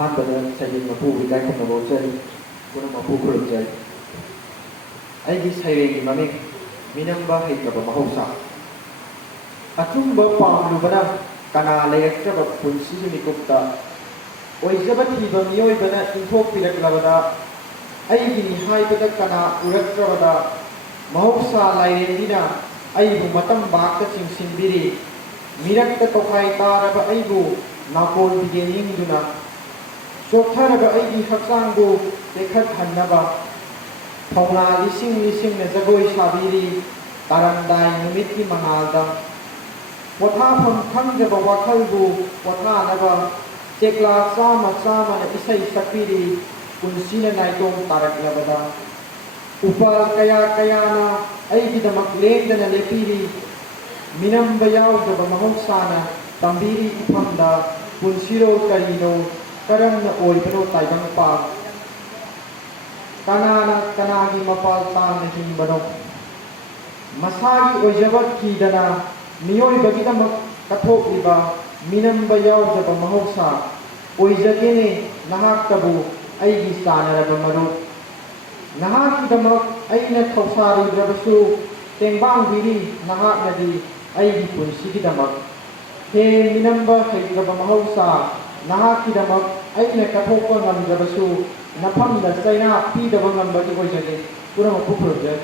ꯑꯍꯥꯟꯕꯗ ꯁꯩꯔꯦꯡ ꯃꯄꯨꯒꯤ ꯏꯀꯥꯏꯈꯨꯝꯅꯕ ꯍꯧꯖꯔꯤ ꯄꯨꯝꯅꯃꯛ ꯃꯄꯨ ꯈꯨꯔꯨꯝꯖꯔꯤ ꯑꯩꯒꯤ ꯁꯩꯔꯦꯡꯒꯤ ꯃꯃꯤꯡ ꯃꯤꯅꯝꯕ ꯍꯩꯇꯕ ꯃꯍꯧꯁꯥ ꯑꯆꯨꯝꯕ ꯄꯥꯝꯂꯨꯕꯅ ꯀꯅꯥ ꯂꯩꯔꯛꯇ꯭ꯔꯕ ꯄꯨꯟꯁꯤꯒꯤ ꯃꯤꯀꯨꯞꯇ ꯑꯣꯏꯖꯕ ꯊꯤꯕ ꯃꯤꯑꯣꯏꯕꯅ ꯏꯟꯊꯣꯛꯄꯤꯔꯛꯂꯕꯗ ꯑꯩꯒꯤꯅꯤ ꯍꯥꯏꯕꯗ ꯀꯅꯥ ꯎꯔꯛꯇ꯭ꯔꯕꯗ ꯃꯍꯧꯁꯥ ꯂꯥꯏꯔꯦꯝꯕꯤꯅ ꯑꯩꯕꯨ ꯃꯇꯝ ꯕꯥꯛꯇ ꯆꯤꯡꯁꯤꯟꯕꯤꯔꯤ ꯃꯤꯔꯛꯇ ꯇꯣꯈꯥꯏ ꯇꯥꯔꯕ ꯑꯩꯕꯨ ꯅꯥꯀꯣꯜꯕꯤꯒꯦ ꯅꯤꯡꯗꯨꯅ ꯆꯣꯛꯊꯔꯕ ꯑꯩꯒꯤ ꯍꯛꯆꯥꯡꯕꯨ ꯇꯦꯛꯈꯠꯍꯟꯅꯕ ꯊꯧꯅꯥ ꯂꯤꯁꯤꯡ ꯂꯤꯁꯤꯡꯅ ꯖꯒꯣꯏ ꯁꯥꯕꯤꯔꯤ ꯇꯥꯔꯝꯗꯥꯏ ꯅꯨꯃꯤꯠꯀꯤ ꯃꯉꯥꯜꯗ ꯄꯣꯊꯥꯐꯝ ꯈꯪꯗ꯭ꯔꯕ ꯋꯥꯈꯜꯕꯨ ꯄꯣꯊꯥꯅꯕ ꯆꯦꯛꯂꯥ ꯆꯥꯝꯃ ꯆꯥꯝꯃꯅ ꯏꯁꯩ ꯁꯛꯄꯤꯔꯤ ꯄꯨꯟꯁꯤꯅ ꯅꯥꯏꯇꯣꯝ ꯇꯥꯔꯛꯂꯕꯗ ꯎꯄꯥꯜ ꯀꯌꯥ ꯀꯌꯥꯅ ꯑꯩꯒꯤꯗꯃꯛ ꯂꯦꯡꯗꯅ ꯂꯦꯞꯄꯤꯔꯤ ꯃꯤꯅꯝꯕ ꯌꯥꯎꯗꯕ ꯃꯍꯧꯁꯥꯅ ꯇꯝꯕꯤꯔꯤ ꯏꯐꯝꯗ ꯄꯨꯟꯁꯤꯔꯣ ꯀꯔꯤꯅꯣ ꯀꯔꯝꯅ ꯑꯣꯏꯕꯅꯣ ꯇꯥꯏꯕꯪꯄꯥꯜ ꯀꯅꯥꯅ ꯀꯅꯥꯒꯤ ꯃꯄꯥꯜ ꯇꯥꯡꯅ ꯍꯤꯡꯕꯅꯣ ꯃꯁꯥꯒꯤ ꯑꯣꯏꯖꯕ ꯊꯤꯗꯅ ꯃꯤꯑꯣꯏꯕꯒꯤꯗꯃꯛ ꯀꯠꯊꯣꯛꯂꯤꯕ ꯃꯤꯅꯝꯕ ꯌꯥꯎꯗꯕ ꯃꯍꯧꯁꯥ ꯑꯣꯏꯖꯒꯦꯅꯦ ꯅꯍꯥꯛꯇꯕꯨ ꯑꯩꯒꯤ ꯆꯥꯟꯅꯔꯕ ꯃꯔꯨꯞ ꯅꯍꯥꯛꯀꯤꯗꯃꯛ ꯑꯩꯅ ꯊꯧꯁꯥꯔꯨꯗ꯭ꯔꯕꯁꯨ ꯇꯦꯡꯕꯥꯡꯕꯤꯔꯤ ꯅꯍꯥꯛꯅꯗꯤ ꯑꯩꯒꯤ ꯄꯨꯟꯁꯤꯒꯤꯗꯃꯛ ꯍꯦ ꯃꯤꯅꯝꯕ ꯍꯩꯇ꯭ꯔꯕ ꯃꯍꯧꯁꯥ ꯅꯍꯥꯛꯀꯤꯗꯃꯛ ꯑꯩꯅ ꯀꯠꯊꯣꯛꯄ ꯉꯝꯗ꯭ꯔꯕꯁꯨ ꯅꯐꯝꯗ ꯆꯩꯔꯥꯛ ꯄꯤꯗꯕ ꯉꯝꯕꯒꯤ ꯑꯣꯏꯖꯒꯦ ꯄꯨꯝꯅꯃꯛꯄꯨ ꯈꯨꯔꯨꯝꯖꯔꯤ